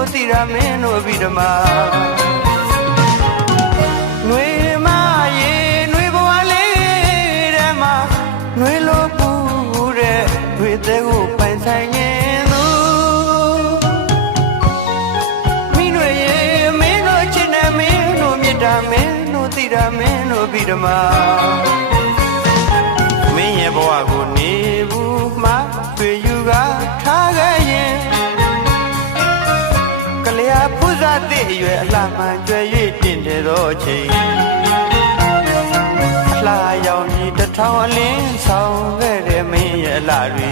တို့သိရမင်းတို့ပြီးဓမ္မနှွေမရေနှွေဘဝလေးထဲမှာနှွေလိုပူတဲ့နှွေသေးကိုပိုင်ဆိုင်ခြင်းသူမိနှွေရေမင်းတို့ချစ်နေမင်းတို့မြတ်တာမင်းတို့သိရမင်းတို့ပြီးဓမ္မမင်းရဲ့ဘဝကိုနေဘူးမှတွေ့ယူကထားခဲ့ရင်ကလျာပူဇာသည့်အရွယ်အလှမှန်ကျွဲ၍တင်တယ်သောအချိန်အလှရောင်ကြီးတစ်ထောင်အလင်းဆောင်ခဲ့တဲ့မင်းရဲ့အလှတွေ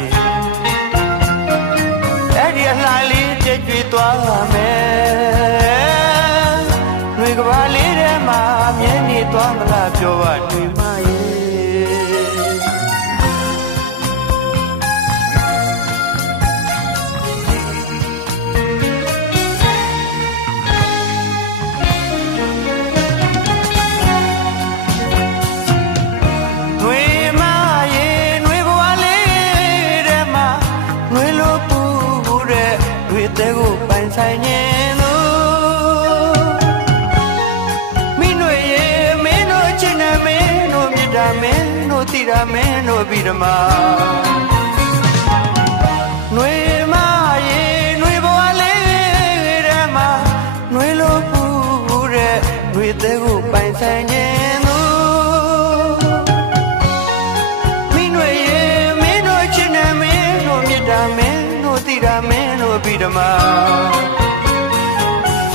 အဲ့ဒီအလှလေးကြွကြွသွားမယ်နှွေကဘာလေးထဲမှာမြဲနေသွားမလားပြောပါနှွေမရဲ့တဲ့ကိုပိုင်ဆိုင်ခြင်းလို့မိနှွေရေမင်းတို့ချစ်နေမင်းတို့မြတ်တာမင်းတို့သိတာမင်းတို့ပြီးဓမ္မနှွေမရေနှွေဘဝလေးထဲမှာနှွေလိုပူတဲ့နှွေတဲ့ကိုပိုင်ဆိုင်ခြင်းလို့မိနှွေရေမင်းတို့ချစ်နေမင်းတို့မြတ်တာမင်းတို့သိတာမင်းတို့ပြီးဓမ္မ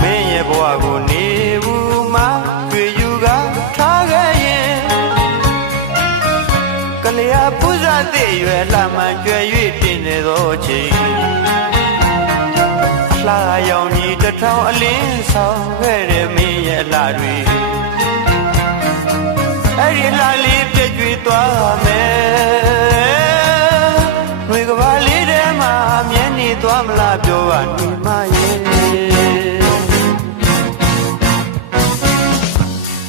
မင်းရဲ့ဘဝကိုနေဘူးမှတွေ့ယူကထားခဲ့ရင်ကလျာပူဇာသည့်ရွယ်လှမှန်ကျွဲ၍တင်နေသောအချိန်အလှရောင်ကြီးတစ်ထောင်အလင်းဆောင်ခဲ့တဲ့မင်းရဲ့အလှတွေအဲ့ဒီလှလေးပြည့်ကျွေးသွားမယ်နှွေကဘာလေးထဲမှာမြဲနေသွားမလားပြောပါနှွေမရဲ့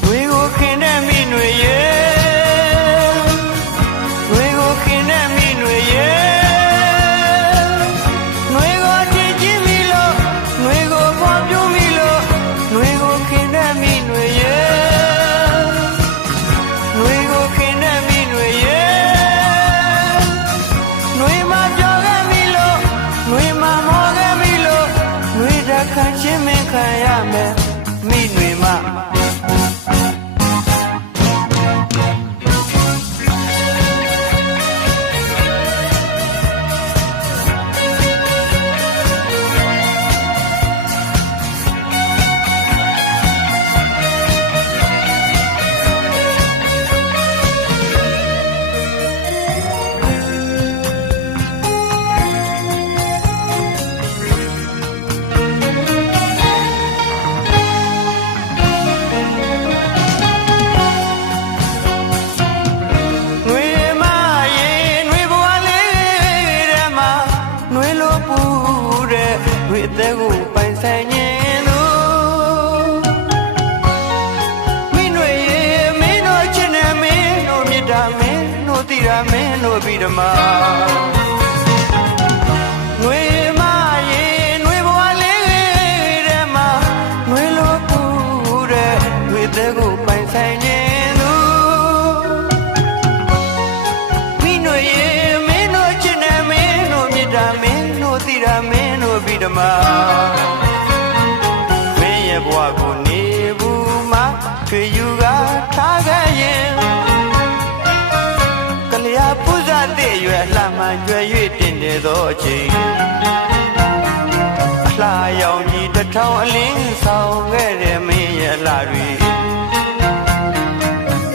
နှွေကိုခင်တဲ့မိနှွေရဲ့နှွေကိုခင်တဲ့မိနှွေရဲ့နှွေကိုချစ်ကြည့်ပြီလို့နှွေကိုဖွားပြုပြီလို့နှွေကိုခင်တဲ့မိနှွေရဲ့နှွေကိုခင်တဲ့မိနှွေရဲ့နှွေမကြောက်ခဲ့ပြီလို့နှွေမမောခဲ့ပြီလို့နှွေတခါချင်းမခံရမယ်မိနှွေမတဲ့ကိုပိုင်ဆိုင်ခြင်းလို့မိနှွေရေမင်းတို့ချစ်နေမင်းတို့မြတ်တာမင်းတို့သိတာမင်းတို့ပြီးဓမ္မနှွေမရေနှွေဘဝလေးထဲမှာနှွေလိုပူတဲ့နှွေတဲ့ကိုပိုင်ဆိုင်ခြင်းလို့မိနှွေရေမင်းတို့ချစ်နေမင်းတို့မြတ်တာမင်းတို့သိတာမင်းတို့ပြီးဓမ္မမင်းရဲ့ဘဝကိုနေဘူးမှတွေ့ယူကထားခဲ့ရင်ကလျာပူဇာသည့်ရွယ်လှမှန်ကျွဲ၍တင်တယ်သောအချိန်အလှရောင်ကြီးတစ်ထောင်အလင်းဆောင်ခဲ့တဲ့မင်းရဲ့အလှတွေ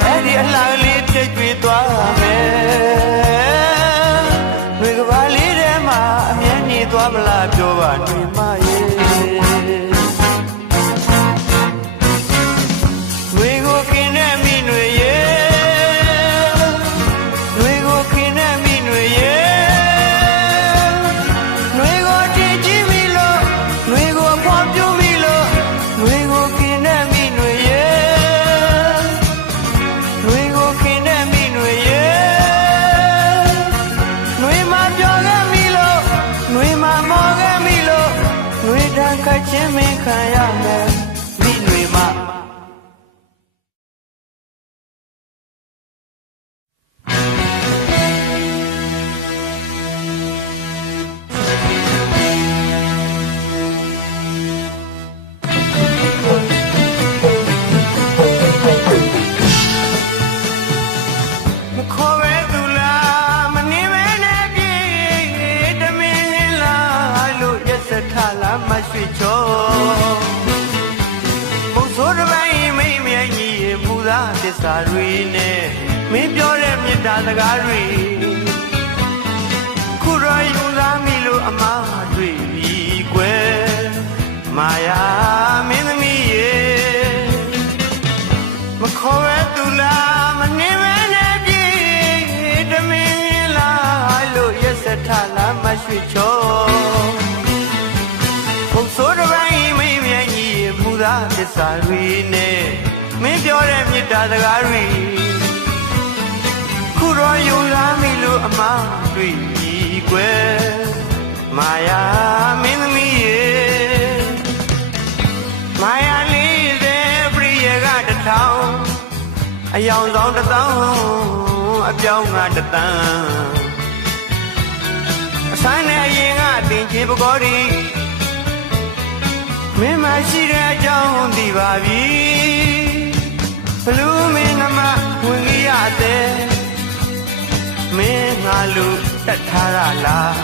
အဲ့ဒီအလှလေးပြည့်ကျွေးသွားမယ်နှွေကဘာလေးထဲမှာအမြဲနေသွားမလားပြောပါနှွေမရဲ့နှွေကိုခင်တဲ့မိနှွေရဲ့နှွေကိုခင်တဲ့မိနှွေရဲ့နှွေကိုကြည့်ကြည့်ပြီလို့နှွေကိုဖွားပြုပြီလို့နှွေကိုခင်တဲ့မိနှွေရဲ့နှွေကိုခင်တဲ့မိနှွေရဲ့နှွေမပြောခဲ့ပြီလို့နှွေမမောခဲ့ပြီလို့ ချင်းမင်းခံရမယ်မိနွေမရွှေချောဘုဆိုးတစ်ပိုင်းမိမရဲ့ညီမူသားသစ္စာတွေနဲ့မင်းပြောတဲ့မေတ္တာစကားတွေခုတော့ယူသားမိလို့အမှားတွေပြီးကွယ်မာယာမင်းသမီးရဲ့မခေါ်ပဲသူလားမနေပဲနဲ့ပြေတမင်းလားလို့ရက်စက်ထလားမရွှေချောဆိုတပိုင်းမိမရဲ့ညီမူသားသစ္စာတွေနဲ့မင်းပြောတဲ့မေတ္တာစကားတွေခုတော့ယုံလားမိလို့အမှားတွေကြီးကွယ်မာယာမင်းသမီးရဲ့မာယာလေးတဲ့ပရိယေကတစ်ထောင်အယောင်ဆောင်တစ်သောင်းအပြောင်းကတစ်တန်းအဆိုင်နဲ့အရင်ကတင်ချေပကောဒီမင်းမရှိတဲ့အကြောင်းသိပါပြီဘလူးမင်းနမဝင်ကြီးရတဲ့မင်းငါလူတတ်ထားရလား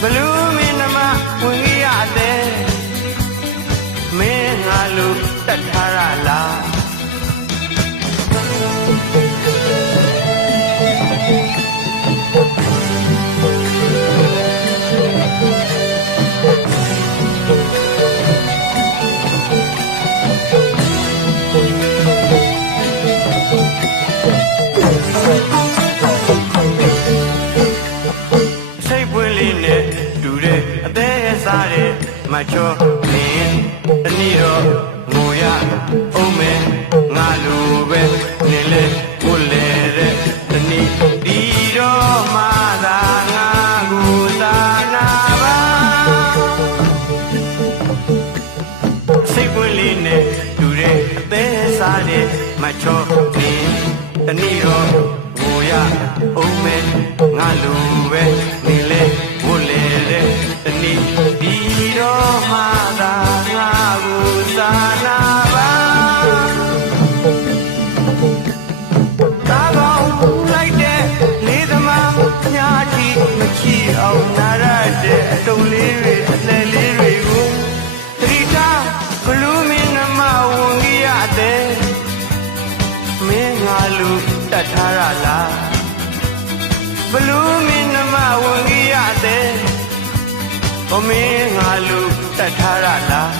ဘလူးမင်းနမဝင်ကြီးရတဲ့မင်းငါလူတတ်ထားရလားမချောလင်းတနည်းတော့ငိုရအောင်မယ်ငါလိုပဲနေလေကိုလေတဲ့တနည်းဒီတော့မှသာငါကိုသာနာပါစိတ်ပွင့်လေးနဲ့တူတဲ့အသေးစားတဲ့မချောလင်းတနည်းတော့ငိုရအောင်မယ်ငါလိုပဲနေလေကိုလေတဲ့တနည်းဒီတော့မှသာငါကိုသာနာပါသာကောင်းလိုက်တဲ့လေးသမားညာချီမချီအောင်နာရတဲ့အတုံးလေးတွေအလဲလေးတွေကိုသတိထားဘလူးမင်းနမဝန်ကြီးရတဲ့မင်းငါလူတတ်ထားရလားဘလူးမင်းနမဝန်ကြီးရတဲ့ဘမင်းငါလူတတ်ထားရလား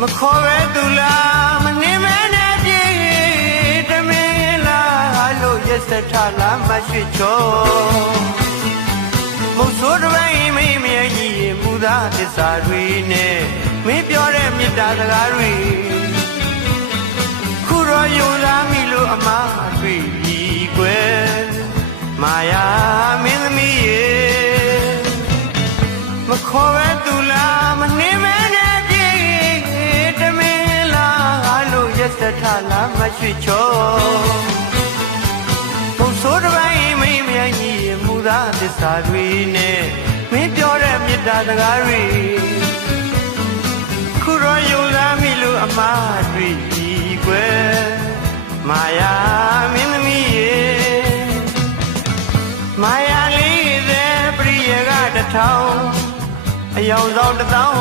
မခေါ်ပဲသူလားမနေမဲနဲ့ပြေတမင်းလားလို့ရက်စက်ထလားမရွှေချောမုတ်ဆိုးတစ်ပိုင်းမိမရဲ့ညီမူသားသစ္စာတွေနဲ့မင်းပြောတဲ့မေတ္တာစကားတွေခုတော့ယုံလားမိလို့အမှားတွေပြီးကွယ်မာယာမင်းသမီးရဲ့မခေါ်ပဲသူလားမနေမဲနဲ့ပြေတမင်းလားလို့ရက်စက်ထလားမရွှေချောမုတ်ဆိုးတစ်ပိုင်းမိမရဲ့ညီမူသားသစ္စာတွေနဲ့မင်းပြောတဲ့မေတ္တာစကားတွေခုတော့ယုံလားမိလို့အမှားတွေကြီးကွယ်မာယာမင်းသမီးရဲ့မာယာလေးတဲ့ပရိယေကတစ်ထောင်အယောင်ဆောင်တစ်သောင်း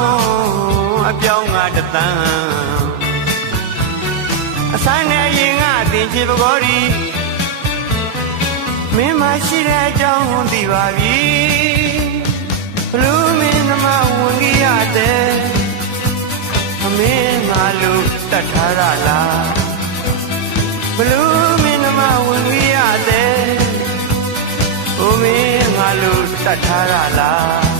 အပြောင်းကတစ်တန်းအဆိုင်နဲ့ရင်ကတင်ချေပကောဒီမင်းမရှိတဲ့အကြောင်းသိပါပြီဘလူးမင်းနမဝင်ကြီးရတဲ့အမင်းငါလူတတ်ထားရလားဘလူးမင်းနမဝင်ကြီးရတဲ့အမင်းငါလူတတ်ထားရလား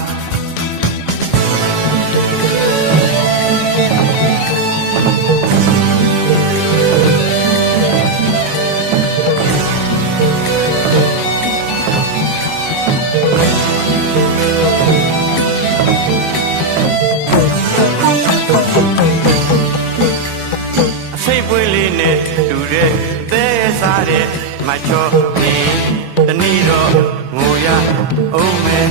မချောနေတနည်းတော့ငိုရအောင်မယ်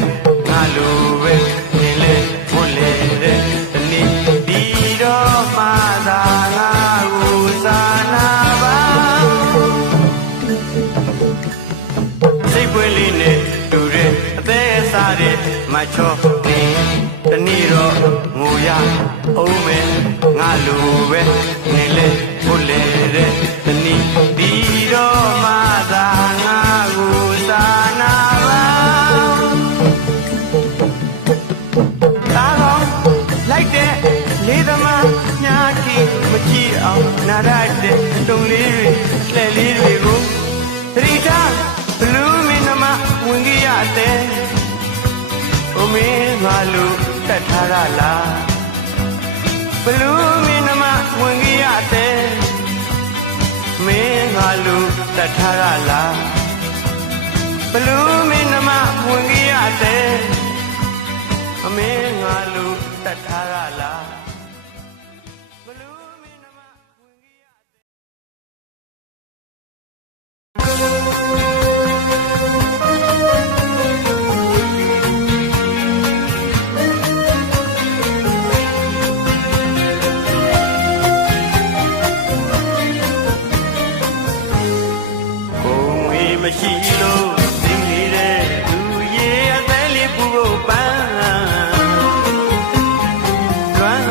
ငါလိုပဲနေလေဘုလေတဲ့တနည်းဒီတော့မှသာငါကိုစာနာပါစိတ်ပွေးလေးနဲ့တူတဲ့အသေးအစားတဲ့မချောနေတနည်းတော့ငိုရအောင်မယ်ငါလိုပဲနေလေဘုလေတဲ့တနည်းဒီတော့မှသာငါကိုစာနာပါတာကောင်းလိုက်တဲ့လေးသမားညာတိမကြည့်အောင်နာရတဲ့တုံလေးတွေလှဲ့လေးတွေကိုသတိထားဘလူးမင်းနမဝင်ကြီးရတဲ့ဘုမင်းငါလူတတ်ထားရလားဘလူးမင်းနမဝင်ကြီးရတဲ့မင်းငါလူတတ်ထားရလားဘလူးမင်းနမဝင်ကြီးရတဲ့အမင်းငါလူတတ်ထားရလားဘလူးမင်းနမဝင်ကြီးရမရှိလို့သိနေတဲ့လူရေအသေးလေးပူဖို့ပန်းလွမ်း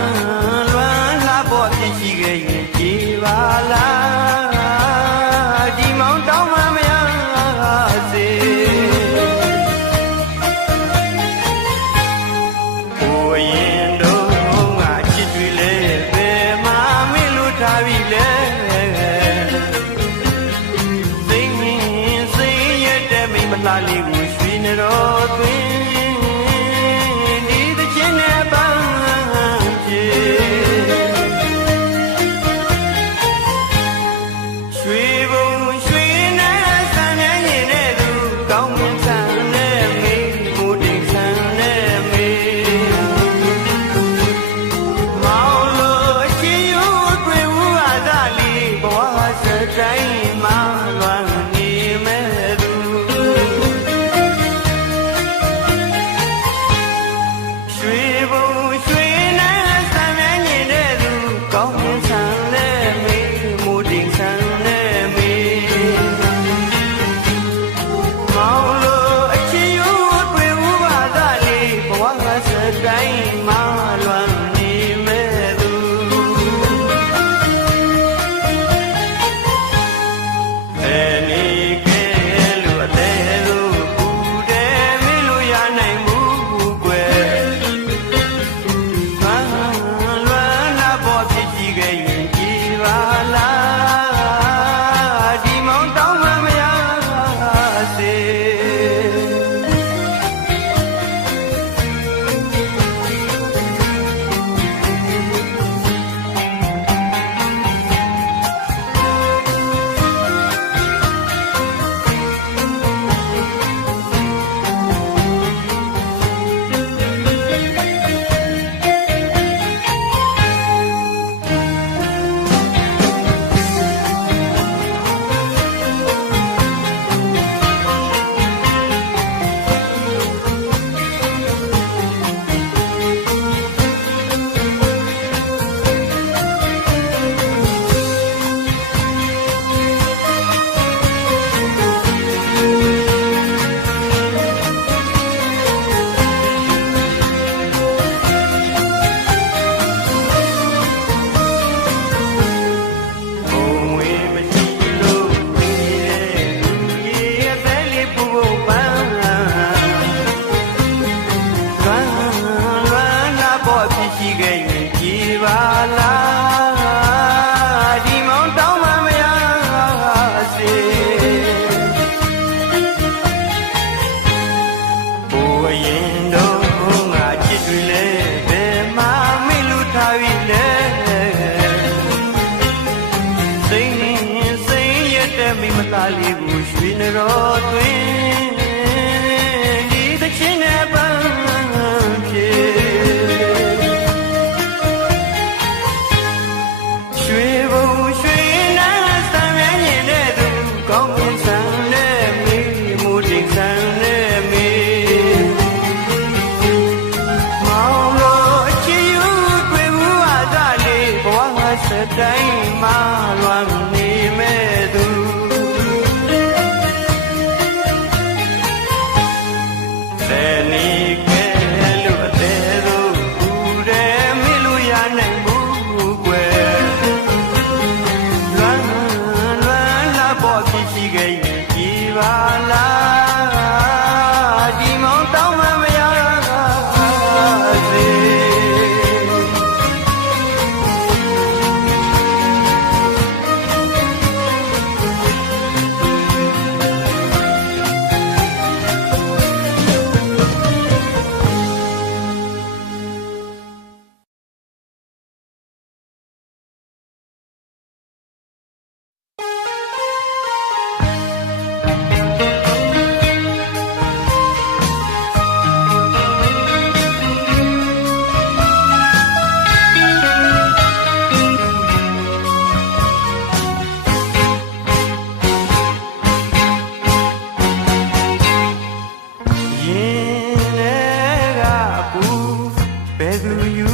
ယ်သူယူ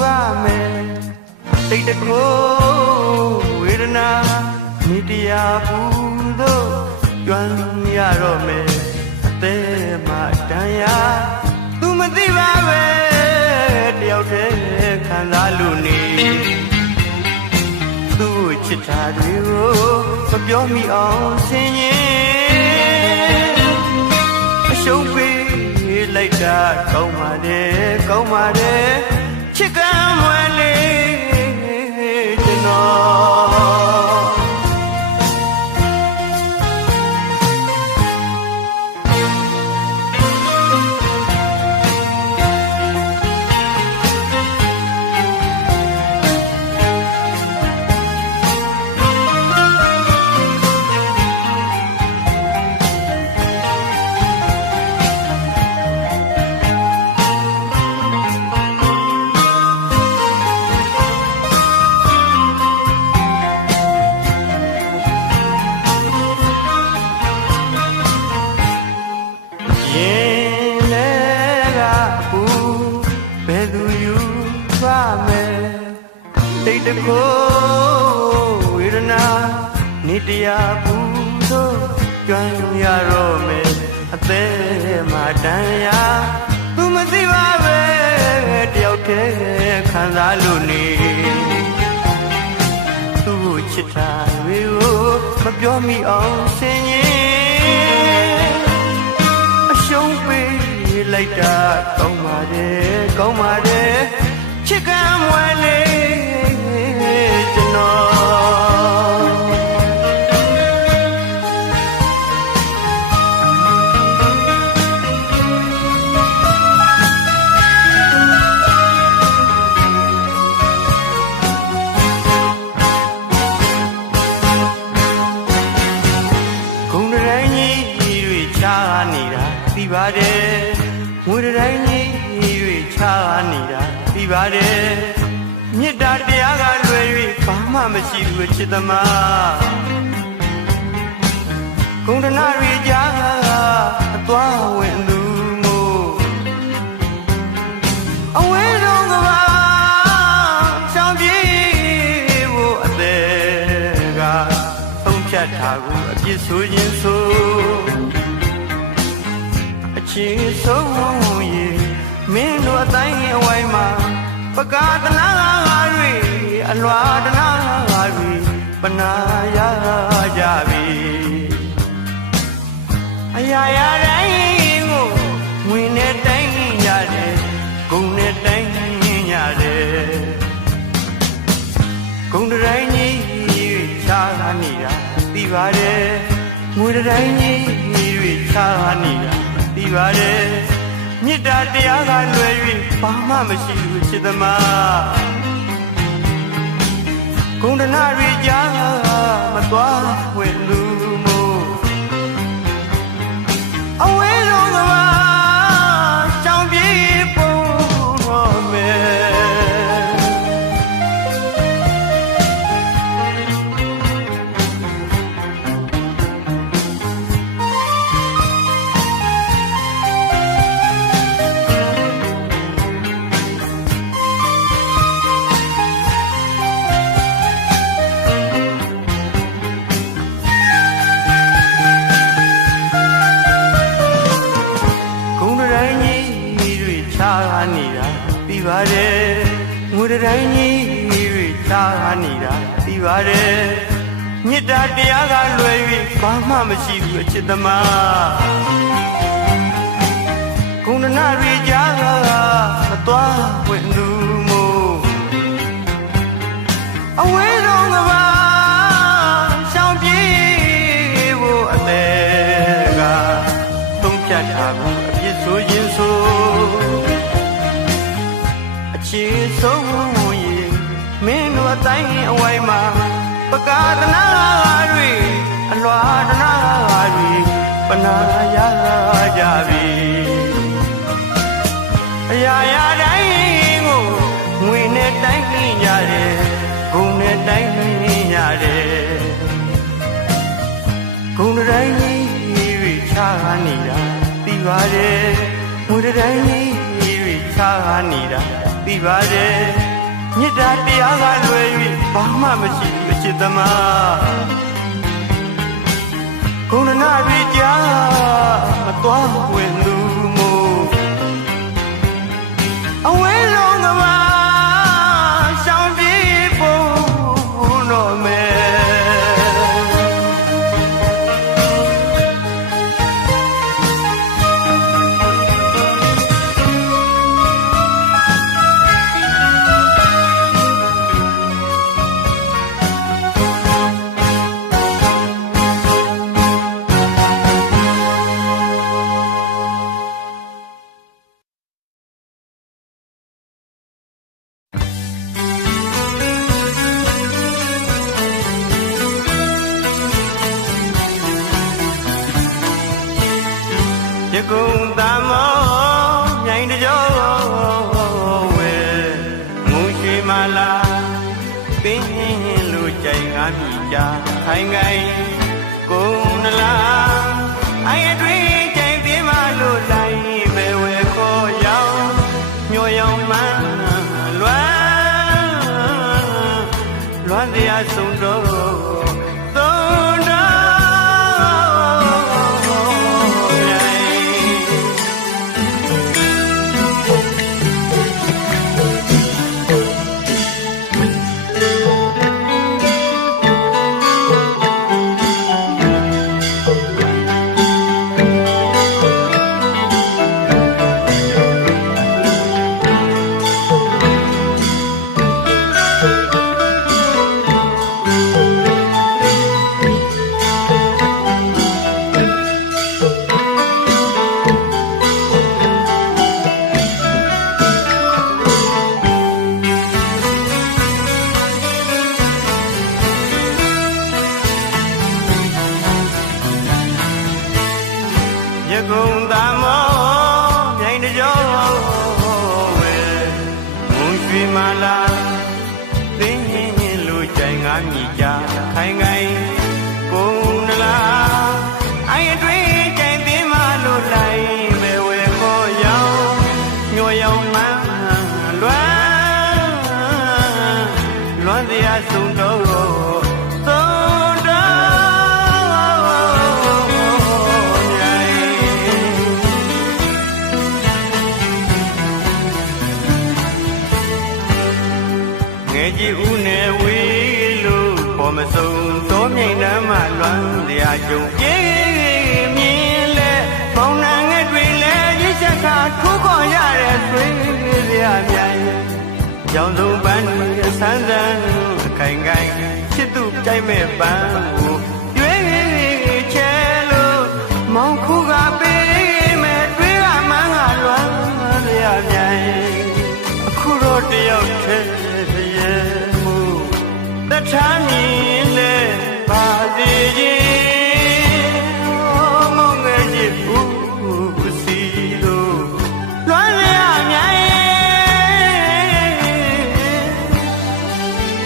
ပါမယ်တိတ်တကိုဝေဒနာမိတရားဘူးတို့ကျွမ်းရတော့မယ်အသေးမှတန်ရာသူမသိပါပဲတယောက်တည်းခံစားလို့နေသူ့ချစ်တာတွေကိုမပြောမိအောင်ဆင်ရင်အရှုံးပေးလိုက်တာကောင်းပါတယ်ကောင်းပါတယ်ချစ်ကမ်းမွယ်လေးကျွန်တော်တိတ်တကိုဝေဒနာနေတရားဘူးတို့ကြွမ်းရတော့မယ်အသေးမှတန်ရာသူမသိပါပဲတယောက်တည်းခံစားလို့နေသူ့ချစ်တာတွေကိုမပြောမိအောင်ဆင်ရင်အရှုံးပေးလိုက်တာကောင်းပါတယ်ကောင်းပါတယ်ချစ်ကမ်းမွယ်လေးကျွန်တော်ဂုံတိုင်းကြီးတွေချာနေတာသိပါတယ်ငွေတိုင်းကြီးတွေချာနေတာသိပါတယ်မြစ်တာတရားကလွယ်၍ဘာမှမရှိဘူးချစ်သမားဂုဏနာတွေကြားအသွားဝင်သူမို့အဝေးဆုံးကဘာချောင်းပြေးဖို့အသေးကသုံးဖြတ်ထားကိုအပြစ်ဆိုခြင်းဆိုအချင်းဆုံးရင်မင်းတို့အတိုင်းအဝိုင်းမှာပကားတနာတွေအလွာတနာတွေပနာရကြပြီအရာရာတိုင်းကိုငွေနဲ့တိုင်းရတယ်ဂုံနဲ့တိုင်းရတယ်ဂုံတိုင်းကြီးချာနေတာသိပါတယ်ငွေတိုင်းကြီးချာနေတာသိပါတယ်မြစ်တာတရားကလွယ်၍ဘာမှမရှိဘူးချစ်သမားဂုဏနာတွေကြားမသွားဝင်လူမို့အဝေးဆုံးကဘာကြောင်ပြေးပုံတော့မယ်နေတာသိပါတယ်ငွေတိုင်းကြီးတွေချာနေတာသိပါတယ်မြစ်တာတရားကလွယ်၍ဘာမှမရှိဘူးအချစ်သမားဂုဏနာတွေကြားမသွားဝင်သူမို့အဝေးဆုံးကဘာရှောင်ပြေးဖို့အသေးကသုံးဖြတ်ထားဘူးအပြစ်ဆိုခြင်းဆိုချစ်ဆုံးရင်မင်းတို့အတိုင်းအဝိုင်းမှာပကားတနာတွေအလွာတနာတွေပနာရကြပြီအရာရာတိုင်းကိုငွေနဲ့တိုင်းရတယ်ဂုံနဲ့တိုင်းရတယ်ဂုံတိုင်းကြီးတွေချာနေတာသိပါတယ်ငွေတိုင်းကြီးတွေချ ထားနေတာသိပါတယ်မြစ်တာတရားကလွယ်၍ဘာမှမရှိမချစ်သမားဂုဏနာတွေကြားမသွားဝင်သူမို့အဝဲလုံးကမှာရှောင်းပြေးဖို့တော့မယ်ကုံတမောမြိုင်တကြောဝဲငုံရှိမလာပင်းလို့ကြိုင်ငါမြည်ကြခိုင်ခိုင်ကုံနလားအိုင်အတွင်းကြိုင်ပြမလို့လိုက်ပဲဝဲခေါ်ရောက်ညော်ရောင်မှလွမ်းတရားဆုံးတော့ကုံတမောမြိုင်တကြောဝဲငုံရွှေမလာသင်းလို့ကြိုင်ငါမြည်ကြခိုင်ခိုင်ကုံနလားအိုင်အတွင်းကြိုင်ပြမလို့လိုက်ပဲဝဲခေါ်ရောက်ညော်ရောင်မှလွမ်းတရားဆုံးတော့ကြည်ဦးနေဝေးလို့ပေါ်မဆုံးသောမြိန်နှမ်းမှလွမ်းတရားကြုံပြေးမြင်လဲပေါင်းနာငှက်တွေလဲရစ်ချက်ခါထိုးခေါ်ရတဲ့ဆွေးစရာမြိုင်ကြောင်စုံပန်းဆန်းဆန်းခိုင်ခိုင်ချစ်သူကြိုက်မဲ့ပန်းကိုရွေးချဲလို့မောင်ခုကပေးမဲ့တွေးကမှန်းကလွမ်းစရာမြိုင်အခုတော့တယောက်ထဲတထမ်းမြင်လဲပါစေခြင်းမောင်ငယ်ချစ်ဘူးစီလို့လွမ်းရမြိုင်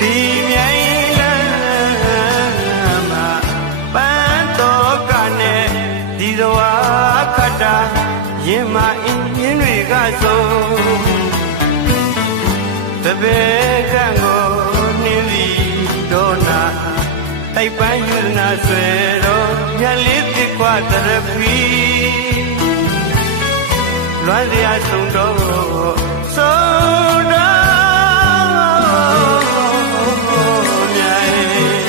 ဒီမြိုင်လမ်းမှာပန်းတော်ကနဲ့ဒီစွာခတ်တာရင်မအင်းရင်တွေကဆုံးတပည့်ကံကိုတိုက်ပန်းယူနာဆွဲတော့မြတ်လေးပြခွာတရပီလွမ်းစရာဆုံးတော့ဆုံးတော့မြိုင်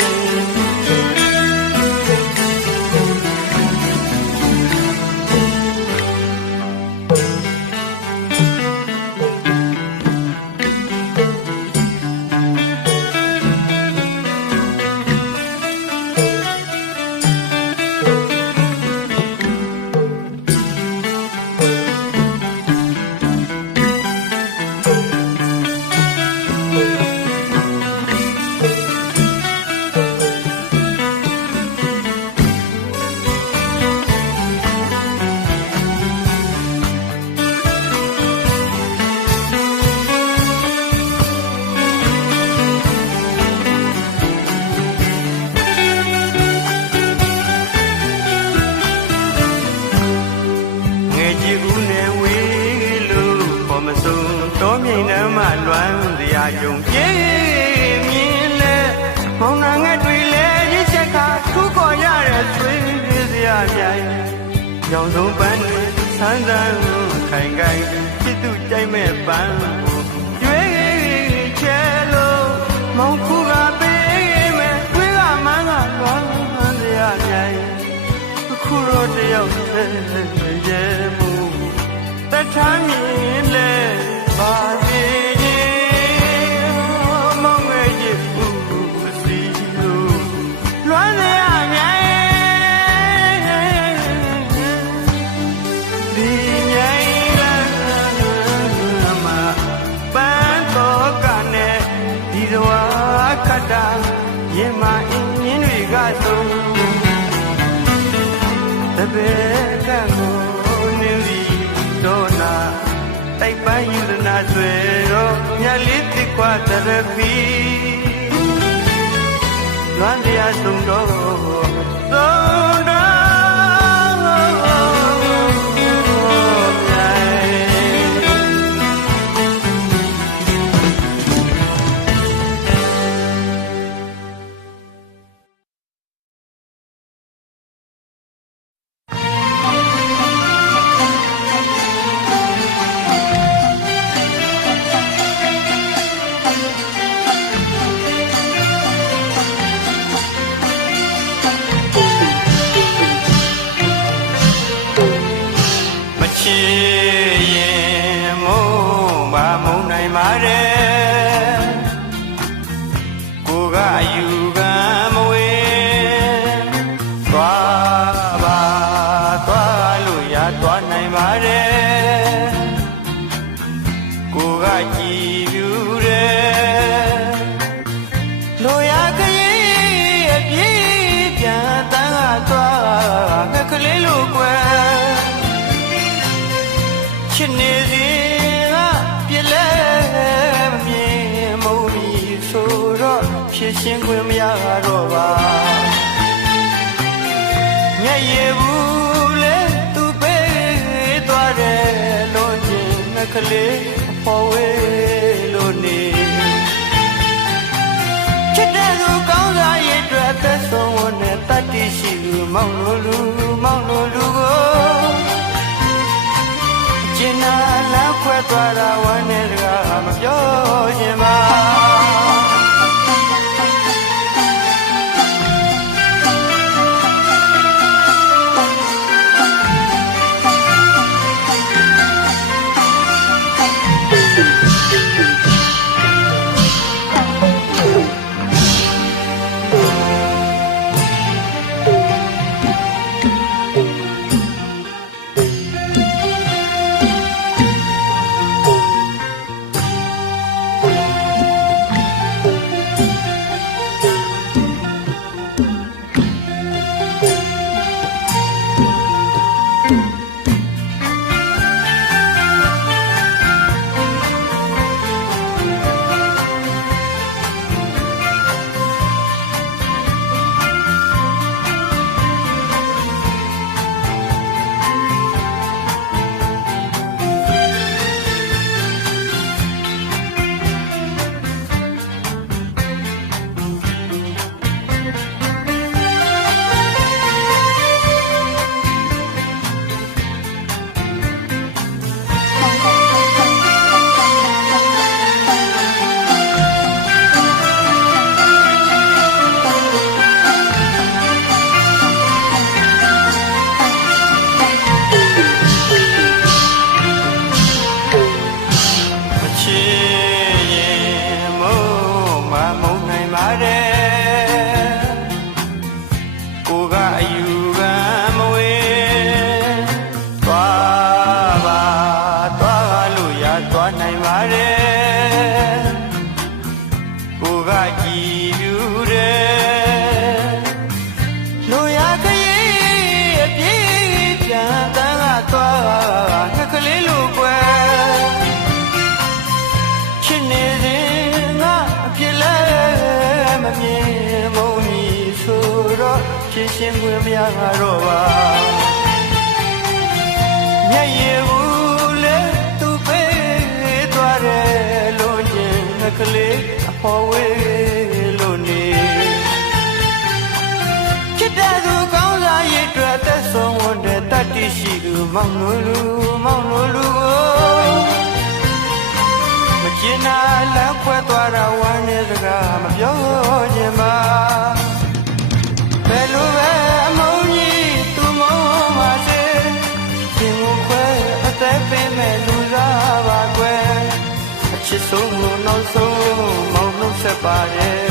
မဆုံး မလွမ်းစရာကြုံပြေးမြင်လဲမောင်နှံငယ်တွေလဲရစ်ချက်ကထူးခေါ်ရတဲ့ဆွေးစရာမြိုင်ရောင်စုံပန်းတွေဆန်းဆန်းခိုင်ခိုင်ချစ်သူကြိုက်မဲ့ပန်းကိုရွေးချဲလို့မောင်ခုကပေးမဲ့ခွေးကမန်းကလွမ်းစရာမြိုင်ခုတော့တယောက်တည်းရဲမှုတထမ်းမြင်လဲပါသေးမောင်ငယ်ကြီးဦးစီလို့လွမ်းစရာမြိုင်ဒီမြိုင်လာမှာပန်းတော့ကနေဒီတော့ခတ်တာရင်မအင်းရင်းတွေကဆုံးတပည့်ကကိုနေပြီတော့နာတိုက်ပန်းယူနာဆွေတော့မြတ်လေးတစ်ခွာတရပီလွမ်းတရားဆုံးတော့သုံးတော့ချစ်ရင်မုန်းပါမုန်းနိုင်ပါတယ်ကိုကယူကံမဝေသွားပါသွားလို့ရသွားနိုင်ပါတယ်ကိုကကြည်ပြူတယ်လိုရကလေးအပြည့်ပြန်တန်းကသွားငှက်ကလေးလိုကွယ်ချစ်နေစဉ်ကပြည့်လဲမမြင်မုံမီဆိုတော့ဖြစ်ရှင်ခွင့်မရတော့ပါမျက်ရည်ဘူးလေသူပေးသွားတယ်လို့ချင်းငှက်ကလေးပေါ်ဝေးလို့နေချစ်တဲ့သူကောင်းစားရဲ့အတွက်အသက်ဆုံးနဲ့တတ်တည်ရှိသူမောင်လိုလူကိုကျင်နာလာခွဲသွားတာဝမ်းနဲ့တကားမပြောရင်ပါဖြစ်ရှင်ခွင့်မရတော့ပါမျက်ရည်ဘူးလေသူပေးသွားတယ် ဖော်ဝေးလို့နေချစ်တဲ့သူကောင်းစားရည်အတွက်သက်ဆုံးဝန်တဲ့တတ်တိရှိသူမောင်လို့လူမကျင်နာလက်ခွဲသွားတာဝမ်းနေစကားမပြောချင်ပါဘယ်လိုပဲအမုန်းကြီးသူမုန်းပါစေရှင်ကိုခွဲအသက်ပေးမဲ့လူစားပါကွယ်အချစ်ဆုံးကိုနောက်ဆုံးမောင်းလို့ဆက်ပါတယ်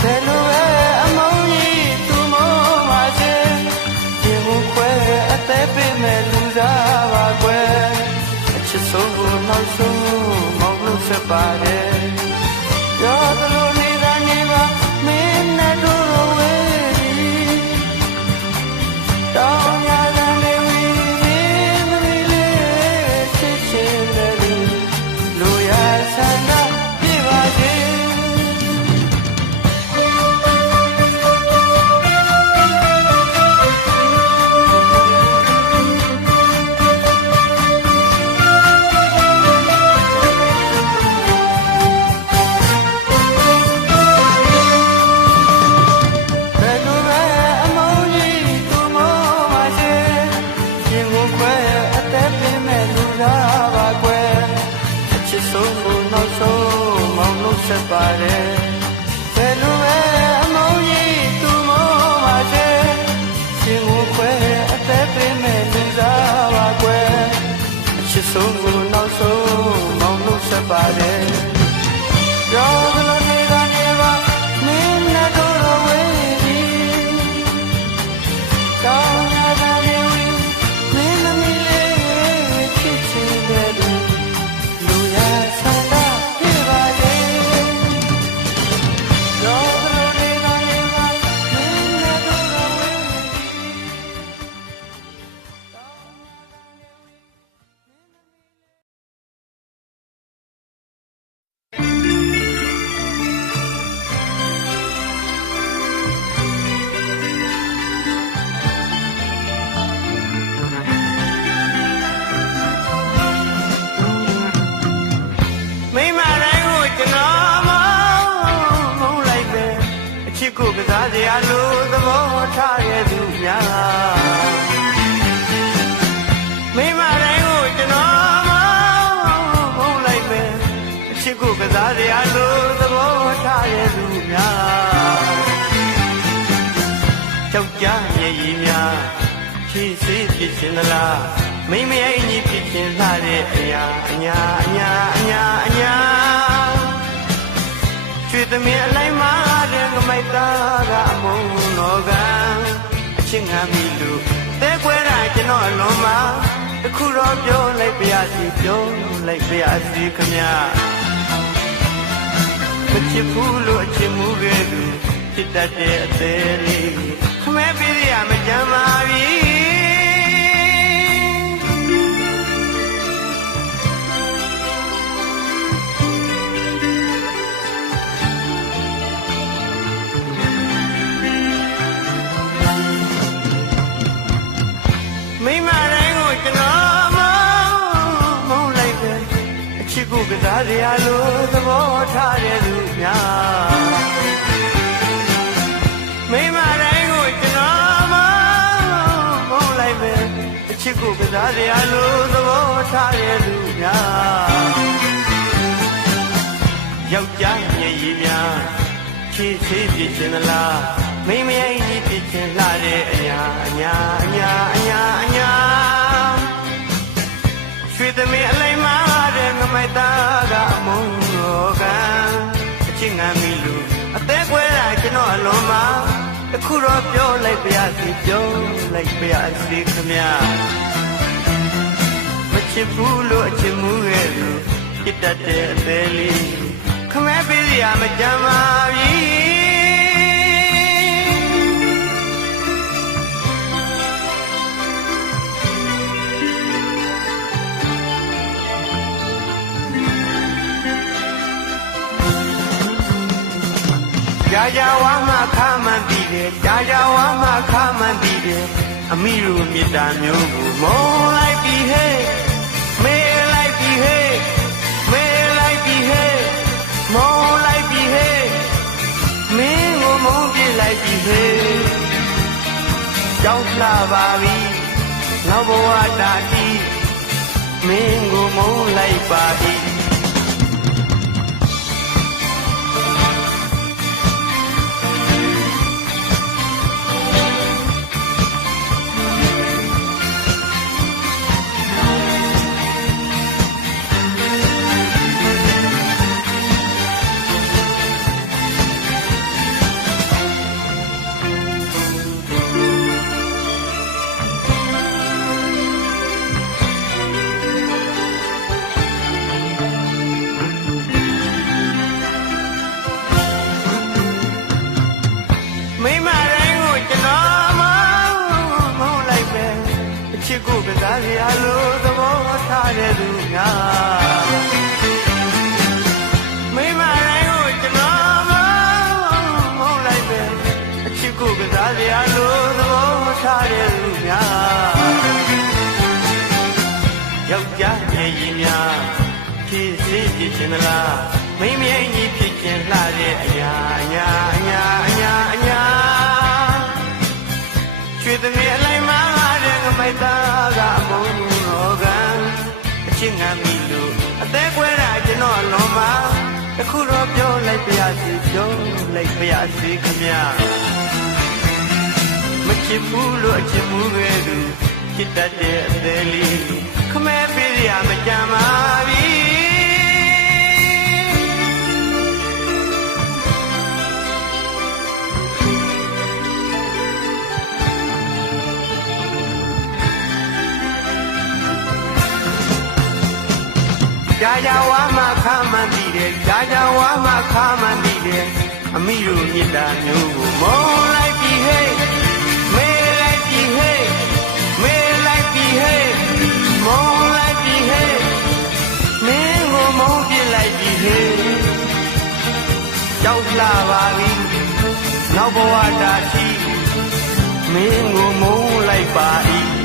ဘယ်လိုပဲအမုန်းကြီးသူမုန်းပါစေရှင်ကိုခွဲအသက်ပေးမဲ့လူစားပါကွယ်အချစ်ဆုံးကိုနောက်ဆုံးမောင်းလို့ဆက်ပါတယ်ရောသလိုနေတာနေပါမင်းနဲ့တို့ဝေးတောင်းရတဲ့နေဝီမမီလေးချစ်ချင်တယ်လူရဆန္ဒပြပါစေဆက်ပါတယ်ဘယ်လိုပဲအမုန်းကြီးသူမုန်းပါစေရှင်ကိုခွဲအသက်ပေးမဲ့လူသားပါကွယ်အချစ်ဆုံးကိုနောက်ဆုံးမောင်းလို့ဆက်ပါတယ်ရောဘလို့နေတာနေပါမင်းနဲ့တို့ဝေးပြီးကောင်းရတဲ့နေဝီမင်းမီလေးချစ်ချင်တယ်လူရဆန္ဒပြပါလေကိုကစားစရာလိုသဘောထားရဲ့သူများမိမတိုင်းကိုကျွန်တော်မဟုတ်လိုက်ပဲအချစ်ကိုကစားစရာလိုသဘောထားရဲ့သူများကြောက်ကြရဲ့ရည်များဖြည့်စေးဖြစ်ခြင်းလားမိမရဲ့အညီဖြစ်ခြင်းလားတဲ့အညာကျွေးသမီးအလိုက်မှာတဲ့ငမိုက်သားကအမုန်းတော်ကအချစ်ငါမီလူတဲခွဲတာကျွန်တော်အလုံးမှာတခုတော့ပြောလိုက်ပါရစီပြောလိုက်ပါရစီခမမချစ်ဘူးလို့အချစ်မှုခဲ့သူဖြစ်တတ်တဲ့အသေးလေးခမဲပေးရမကြမ်းပါပြီမိမတိုင်းကိုကျွန်တော်မုန်းလိုက်ပဲအချစ်ကိုကစားစရာလိုသဘောထားတဲ့သူများမိမတိုင်းကိုကျွန်တော်မုန်းလိုက်ပဲအချစ်ကိုကစားစရာလိုသဘောထားတဲ့သူများယောက်ျားမျက်ရည်များချစ်ချစ်ဖြစ်ခြင်းလားမိမရဲ့ညီဖြစ်ခြင်းလှတဲ့အညာရွှေသမီးအလိုက်မှာတဲ့ငမိုက်သားကအမုန်းတော်ကအချစ်ငါမီလူအသေးခွဲတာကျွန်တော်အလုံးမှာတခုတော့ပြောလိုက်ပါရစီပြောလိုက်ပါရစီခမမချစ်ဘူးလို့အချစ်မှုရဲ့လူပြစ်တတ်တဲ့အသေးလေးခမဲပေးစရာမကြမ်းပါပြီကြာဝါမှခါမှန်တည်တယ်ကြာဝါမှခါမှန်တည်တယ်အမိတို့မေတ္တာမျိုးကိုမုန်းလိုက်ပြီဟဲ့မေးလိုက်ပြီဟဲ့မေးလိုက်ပြီဟဲ့မုန်းလိုက်ပြီဟ နောက်ဘဝတာတိမင်းကိုမုန်းလိုက်ပါ၏ချစ်ကိုကစားရလို့သဘောထားတဲ့သူများမိမတိုင်းကိုကျွန်တော်မဟုတ်လိုက်ပဲအချစ်ကိုကစားရလို့သဘောထားတဲ့သူများယောက်ျားရဲ့ရင်များဖြစ်စေချင်သလားမိမရဲ့ညီဖြစ်ခြင်းလှတဲ့အညာချွေသမီးအလိုက်မှာမိုက်သားကအမုန်းရောကံအချင်းငမ်းပြီလို့အသေးကွဲတာကျွန်တော်လွန်မှာတခုတော့ပြောလိုက်ပါရစေပြောလိုက်ပါရစေခင်ဗျာမချစ်ဘူးလို့အချစ်မှုပဲသူချစ်တတ်တဲ့အသေးလေးခမဲပေးရမကြမ်းပါပြီကြာဝါမခါမှန်းတည်တယ်ကြာဝါမခါမှန်းတည်တယ်အမိတို့မြတ်တာမျိုးကိုမုန်းလိုက်ပြီဟဲ့မေးလိုက်ပြီဟဲ့မေးလိုက်ပြီဟဲ့မုန်းလိုက်ပြီဟဲ့မင်းကိုမုန်းပြလိုက်ပြီဟဲ့ကြောက်လာပါပြီနောက်ဘဝတာတိမင်းကိုမုန်းလိုက်ပါ၏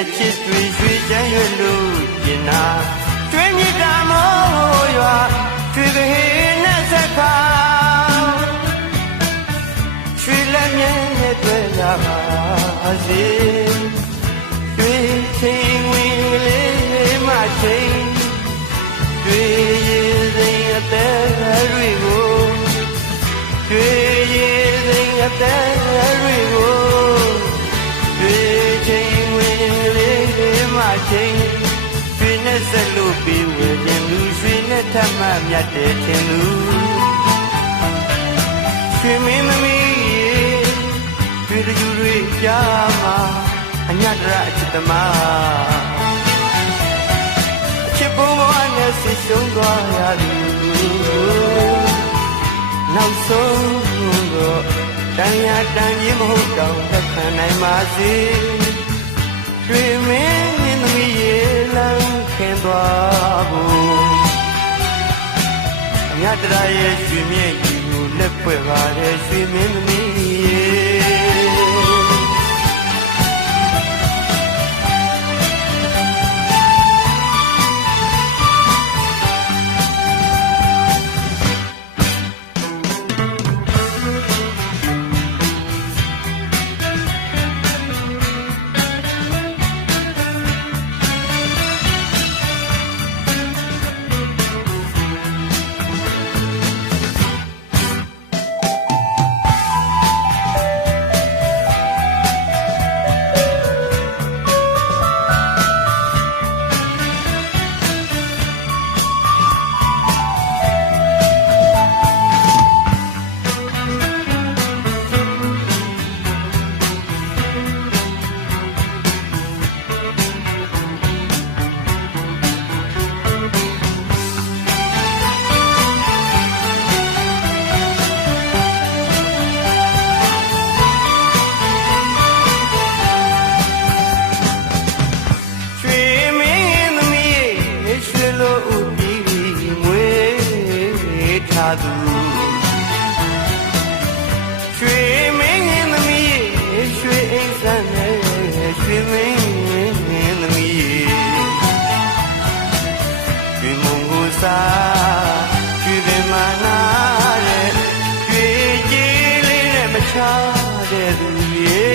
အချစ်တွေရွှေချမ်းရွယ်လို့ကျင်နာကျွေးမြစ်တာမို့ရွာရွှေကဟေနဲ့ဆက်ခါရွှေလက်မြဲနဲ့တွေ့ရပါစေရွှေချင်းဝင်လေးမချင်းရွှေရည်စိမ်အသက်တွေကိုရွှေရည်စိမ်အသက်တွေကိုရွှေချင်းဝင် ဆက်လို့ပြီးဝေခြင်းလူရွှေနဲ့ထပ်မှမြတ်တဲ့ထင်လူရွှေမင်းသမီးရွှေတကျူတွေကြားမှာအညတရအချစ်သမားအချစ်ပုံပေါ်နဲ့ဆစ်ရှုံးသွားရသူနောက်ဆုံးတော့တန်ရတန်ကြီးမဟုတ်တော့သက်ခံနိုင်ပါစေရွှေမင်းသမီးရေလမ်းခင်သွားဖို့ညတရာရဲ့ရွှေမြဲကြီးကိုလက်ဖွဲ့ပါတဲ့ရွှေမင်းသမီးရေရွှေမင်းသမီးရွှေအိမ်ဆန်းနဲ့ရွှေမင်းသမီးရွှေမုံကိုစားရွှေပင်မနာတဲ့ရွှေကြီးလေးနဲ့မချတဲ့သူရေ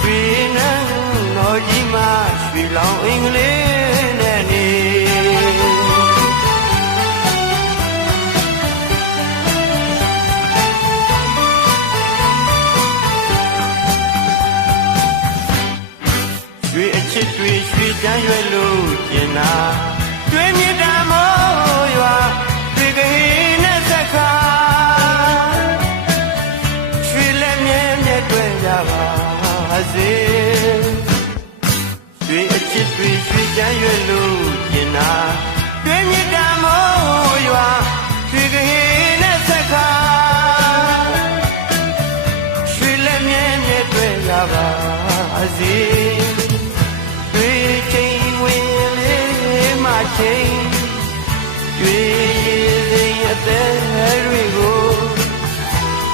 ရွှေနန်းတော်ကြီးမှာရွှေလောင်အင်္ဂလိပ်နဲ့နေချစ်တွေရွှေတန်းရွယ်လို့ကျင်နာတွေးမြတ်တာမောရွာတွေကလေးနဲ့သက်ခါရွှေလက်မြဲမြဲတွေ့ကြပါစေရွှေအချစ်တွေရွှေတန်းရွယ်လို့ကျင်နာတွေးမြတ်တာမောရွာတွေကလေးနဲ့သက်ခါရွှေလက်မြဲမြဲတွေ့ကြပါစေချိန်တွေ့ရည်အသက်တွေကို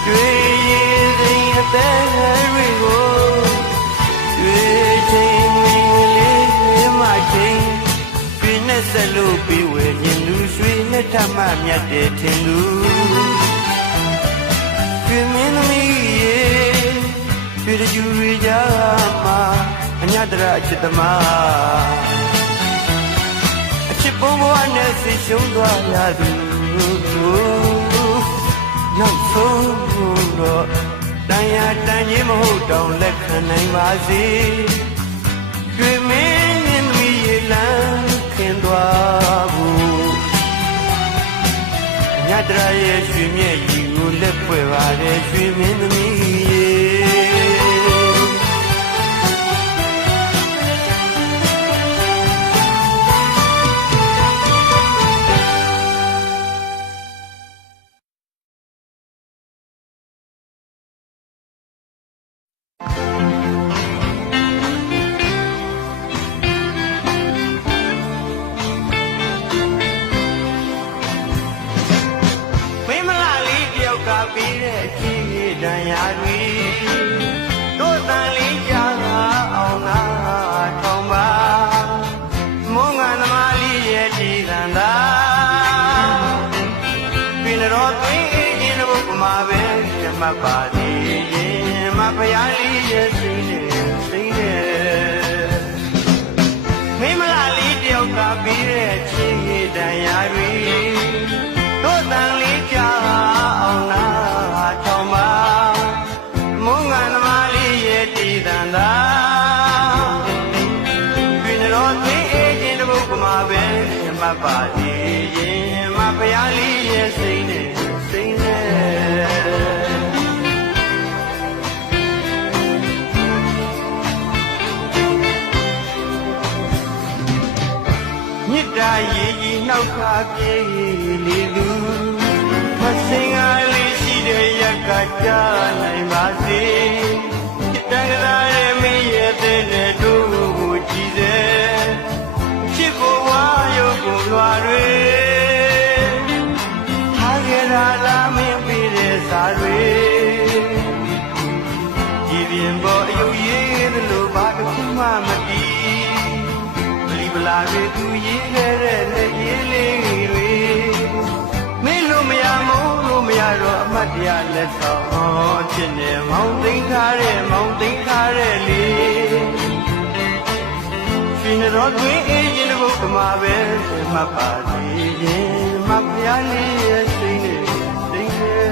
တွေ့ရည်အသက်တွေကိုတွေ့ချိန်ဝင်လေးမှချိန်တွေ့နဲ့ဆက်လို့ပြီးဝဲခြင်းလူရွှေနဲ့ထမှမြတ်တဲ့ထင်လူရွှေမင်းသမီးရေရွှေတကျူတွေကြားမှာအညတရအချစ်သမားပုံပေါ်နဲ့ဆစ်ရှုံးသွားရသူနောက်ဆုံးတော့တန်ရတန်ကြီးမဟုတ်တော့လက်ခံနိုင်ပါစေရွှေမင်းသမီးရေလမ်းခင်သွားဖို့ညတရာရဲ့ရွှေမြဲကြီးကိုလက်ဖွဲ့ပါတဲ့ရွှေမင်းသမီးရေတို့တန်လေးကြားအောင်ငါထောင်ပါမုန်းငါသမားလေးရဲ့ဒီကံသာပြည်တော်သွင်းအေးခြင်းဘုကမှာပဲမှတ်ပါသေးရင်မဖယားလေးရဲ့စိတ်နဲ့မိမလာလေးတယောက်ကပြီးတဲ့ချင်းရည်တန်ရာတွေတို့တန်လေးကြားအောင်ငါထောင်ပါမုန်းငါသမားလေးရဲ့ဒီတန်သာပြည်တော် မှတ်ပါသေးရင်မဖျားလေးရဲ့စိတ်နဲ့စိတ်နဲ့မြစ်တာရေကြီးနှောက်ခါပြေးလေသူမစင်ကားလေးရှိတဲ့ရက်ကကြားနိုင်ပါစေတန်ကြရာရဲ့မင်းရဲ့တဲ့နဲ့တို့ကိုကြည်စေချစ်ကိုဝါရုပ်ကိုလွာတွေထားကြရာလာမင်းပေးတဲ့စာတွေကြည်ပြင်းပေါ်အယုတ်ရည်သလိုဘာတစ်ခုမှမတည်ပလာတွေသူရေးခဲ့တဲ့လက်ရေးလေးတွေမင်းလို့မရမို့လို့မရတော့အမတ်တရားလက်ဆောင်ချစ်နေမောင်းသိမ်းထားတဲ့လေးရှင်တော်တွင်အေးရင်ဘုကမှာပဲမှတ်ပါသေးရင်မဖျားလေးရဲ့စိတ်နဲ့စိတ်နဲ့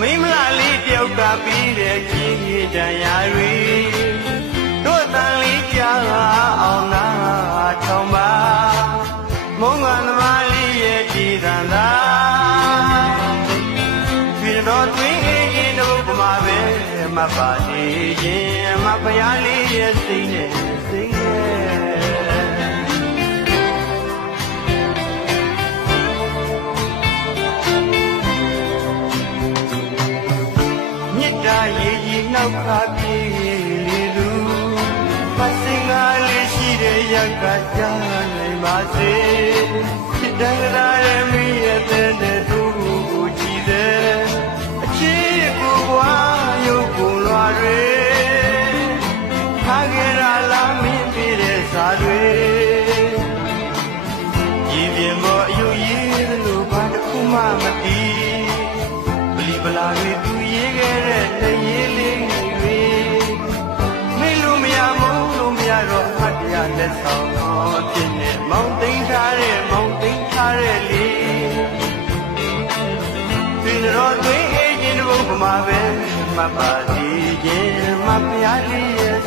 မိမလာလေးတယောက်ကပြီးတဲ့ကြီးကြီးတန်ရာတွေတို့တန်လေးကြားအောင်နာထောင်ပါမုံငါသမားလေးရဲ့ကြည်တန်သာပြည်တော်တွင်အေးရင်တို့ကမှာပဲမပါနေရင်မဖျားလေးရဲ့စိတ်နဲ့စိတ်နဲ့ရေကြီးနှောက်ခါပြေးလေသူမစင်ကားလေးရှိတဲ့ရက်ကကြားနိုင်ပါစေတန်ကြရာရဲ့မင်းရဲ့တဲ့တို့ကိုကြည်တဲ့အချစ်ကိုဘွားရုပ်ကိုလွာတွေထားခဲ့ရလားမင်းပြတဲ့စာတွေရေပြင်းပေါ်အယုတ်ရည်လို့ဘာတစ်ခုမှမတည်ပလီပလာတွေသူရေးခဲ့တဲ့လက်ရေးလေးတွေမင်းလို့မရမို့လို့မရတော့အတ်တရားလက်ဆောင်တော့ဖြစ်နေမောင်းသိမ်းထားတဲ့လေးဒီတော့တွင်အေးရင်ဘုံမှာပဲမပါသေးရင်မဖျားလေးရဲ့